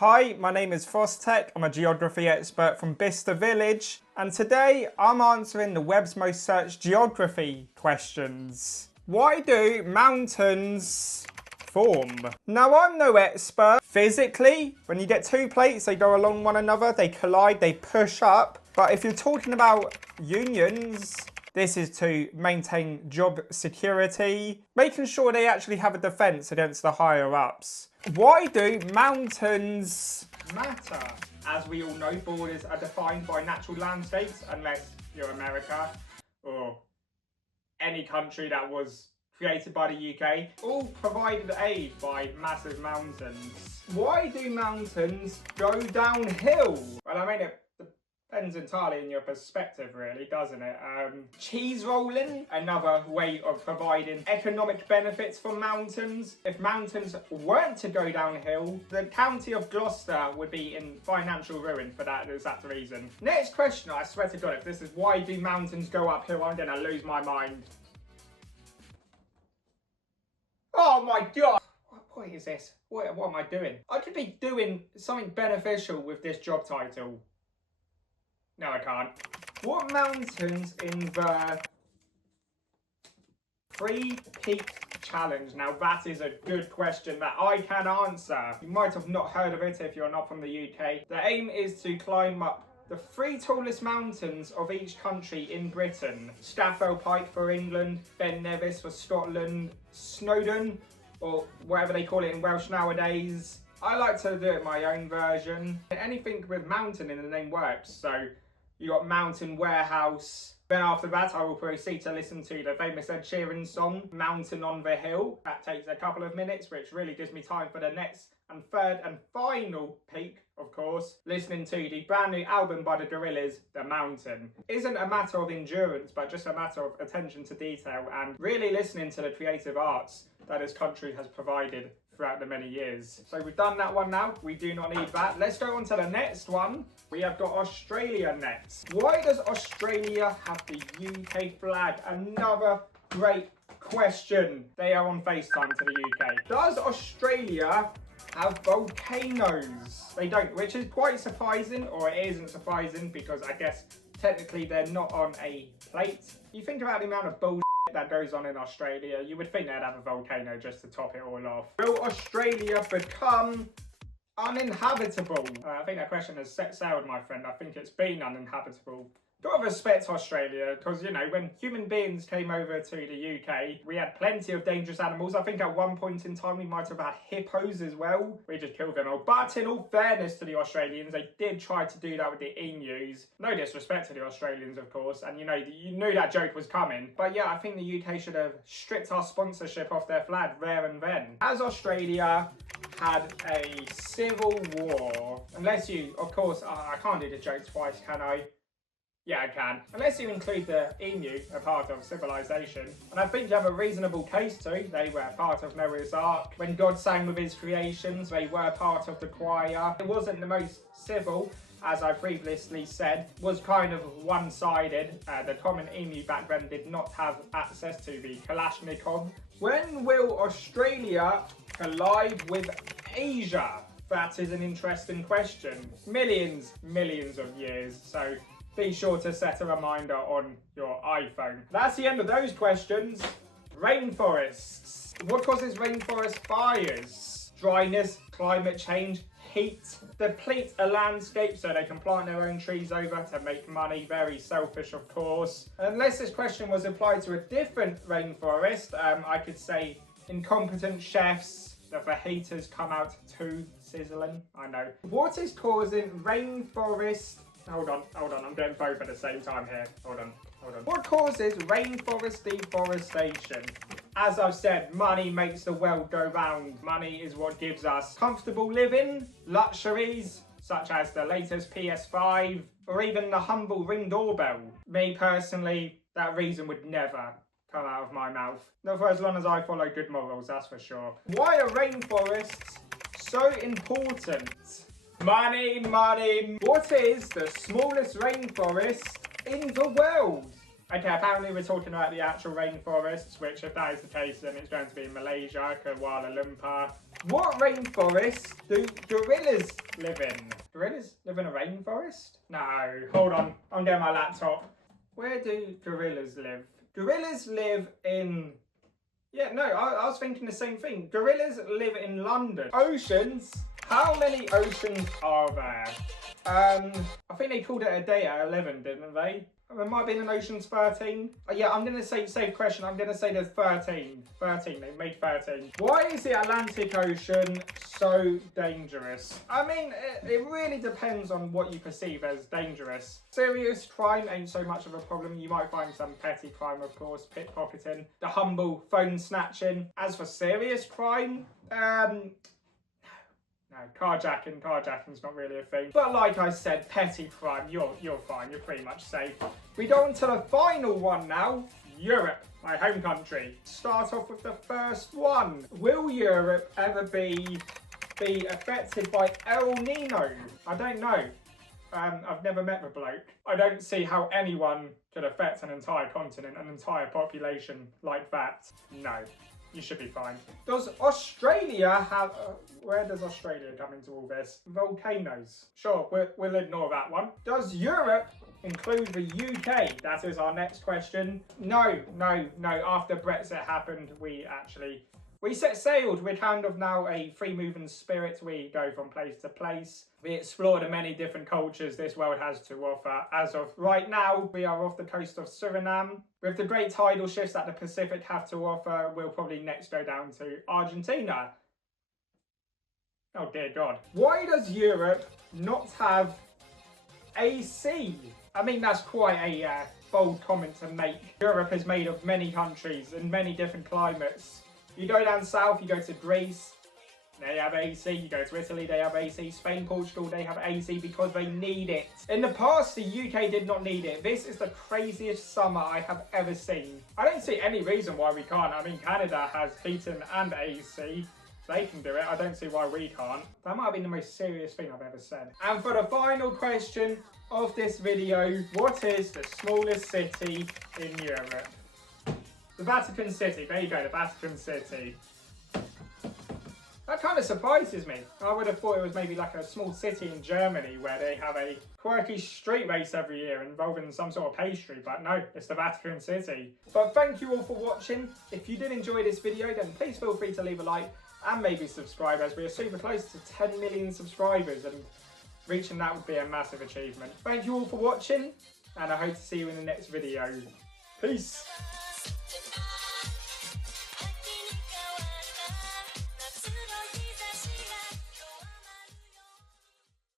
Hi, my name is Frostech. I'm a geography expert from Bicester Village, and today I'm answering the web's most searched geography questions. Why do mountains form? Now, I'm no expert. Physically, when you get two plates, they go along one another, they collide, they push up. But if you're talking about unions, this is to maintain job security, making sure they actually have a defence against the higher-ups. Why do mountains matter? As we all know, borders are defined by natural landscapes, unless you're America or any country that was created by the UK, all provided aid by massive mountains. Why do mountains go downhill? Well, I mean, it depends entirely on your perspective, really, doesn't it? Cheese rolling, another way of providing economic benefits for mountains. If mountains weren't to go downhill, the county of Gloucester would be in financial ruin for that exact reason. Next question, I swear to God, if this is why do mountains go uphill, I'm gonna lose my mind. Oh my God! What point is this? What am I doing? I could be doing something beneficial with this job title. No, I can't. What mountains in the three-peak challenge? Now, that is a good question that I can answer. You might have not heard of it if you're not from the UK. The aim is to climb up the three tallest mountains of each country in Britain. Scafell Pike for England, Ben Nevis for Scotland, Snowdon, or whatever they call it in Welsh nowadays. I like to do it my own version. Anything with mountain in the name works, so you got Mountain Warehouse. Then after that, I will proceed to listen to the famous Ed Sheeran song, Mountain on the Hill. That takes a couple of minutes, which really gives me time for the next and third and final peak, of course. Listening to the brand new album by the Gorillaz, The Mountain. Isn't a matter of endurance, but just a matter of attention to detail and really listening to the creative arts that this country has provided throughout the many years. So we've done that one now. We do not need that. Let's go on to the next one. We have got Australia next. Why does Australia have the UK flag? Another great question. They are on FaceTime to the UK. Does Australia have volcanoes? They don't, which is quite surprising, or it isn't surprising because I guess technically they're not on a plate. You think about the amount of bullshit that goes on in Australia, you would think they'd have a volcano just to top it all off. Will Australia become uninhabitable? I think that question has set sailed, my friend. I think it's been uninhabitable. Gotta respect Australia, because, you know, when human beings came over to the UK, we had plenty of dangerous animals. I think at one point in time we might have had hippos as well. We just killed them all. But in all fairness to the Australians, they did try to do that with the emus. No disrespect to the Australians, of course, and you knew that joke was coming. But yeah, I think the UK should have stripped our sponsorship off their flag there and then. Has Australia had a civil war? Unless you, of course, I can't do the joke twice, can I? Yeah, I can. Unless you include the emu, a part of civilization. And I think you have a reasonable case too. They were part of Noah's Ark. When God sang with his creations, they were part of the choir. It wasn't the most civil, as I previously said, was kind of one-sided. The common emu back then did not have access to the Kalashnikov. When will Australia collide with Asia? That is an interesting question. Millions of years. So be sure to set a reminder on your iPhone. That's the end of those questions. Rainforests. What causes rainforest fires? Dryness, climate change, heat. Deplete a landscape so they can plant their own trees over to make money. Very selfish, of course. Unless this question was applied to a different rainforest, I could say incompetent chefs. The fajitas come out too sizzling. I know. What is causing rainforest... Hold on, I'm doing both at the same time here. Hold on. What causes rainforest deforestation? As I've said, money makes the world go round. Money is what gives us comfortable living, luxuries, such as the latest PS5, or even the humble Ring doorbell. Me personally, that reason would never come out of my mouth. Not for as long as I follow good morals, that's for sure. Why are rainforests so important? Money. What is the smallest rainforest in the world? Okay, apparently we're talking about the actual rainforests, which if that is the case, then it's going to be Malaysia, Kuala Lumpur, What rainforest do gorillas live in? Gorillas live in a rainforest? No, hold on. I'm getting my laptop. Where do gorillas live? Gorillas live in... Yeah, no, I was thinking the same thing. Gorillas live in London. Oceans? How many oceans are there? I think they called it a day at 11, didn't they? There might be an Ocean's 13. Yeah, I'm going to say, safe question, I'm going to say there's 13. 13, they made 13. Why is the Atlantic Ocean so dangerous? I mean, it really depends on what you perceive as dangerous. Serious crime ain't so much of a problem. You might find some petty crime, of course, pickpocketing, the humble phone snatching. As for serious crime, no, carjacking's not really a thing. But like I said, petty crime, you're fine, you're pretty much safe. We go on to the final one now, Europe, my home country. Start off with the first one. Will Europe ever be affected by El Nino? I don't know. I've never met the bloke. I don't see how anyone could affect an entire continent, an entire population like that. No. You should be fine. Does Australia have... where does Australia come into all this? Volcanoes. Sure, we'll ignore that one. Does Europe include the UK? That is our next question. No. After Brexit happened, we set sailed. We're kind of now a free-moving spirit. We go from place to place. We explore the many different cultures this world has to offer. As of right now, we are off the coast of Suriname. With the great tidal shifts that the Pacific have to offer, we'll probably next go down to Argentina. Oh dear God. Why does Europe not have AC? I mean, that's quite a bold comment to make. Europe is made of many countries and many different climates. You go down south, you go to Greece, they have AC. You go to Italy, they have AC. Spain, Portugal, they have AC because they need it. In the past, the UK did not need it. This is the craziest summer I have ever seen. I don't see any reason why we can't. I mean, Canada has heating and AC. They can do it. I don't see why we can't. That might have been the most serious thing I've ever said. And for the final question of this video, what is the smallest city in Europe? The Vatican City. There you go, the Vatican City. That kind of surprises me. I would have thought it was maybe like a small city in Germany where they have a quirky street race every year involving some sort of pastry, but no, it's the Vatican City. But thank you all for watching. If you did enjoy this video, then please feel free to leave a like and maybe subscribe, as we are super close to 10 million subscribers, and reaching that would be a massive achievement. Thank you all for watching, and I hope to see you in the next video. Peace!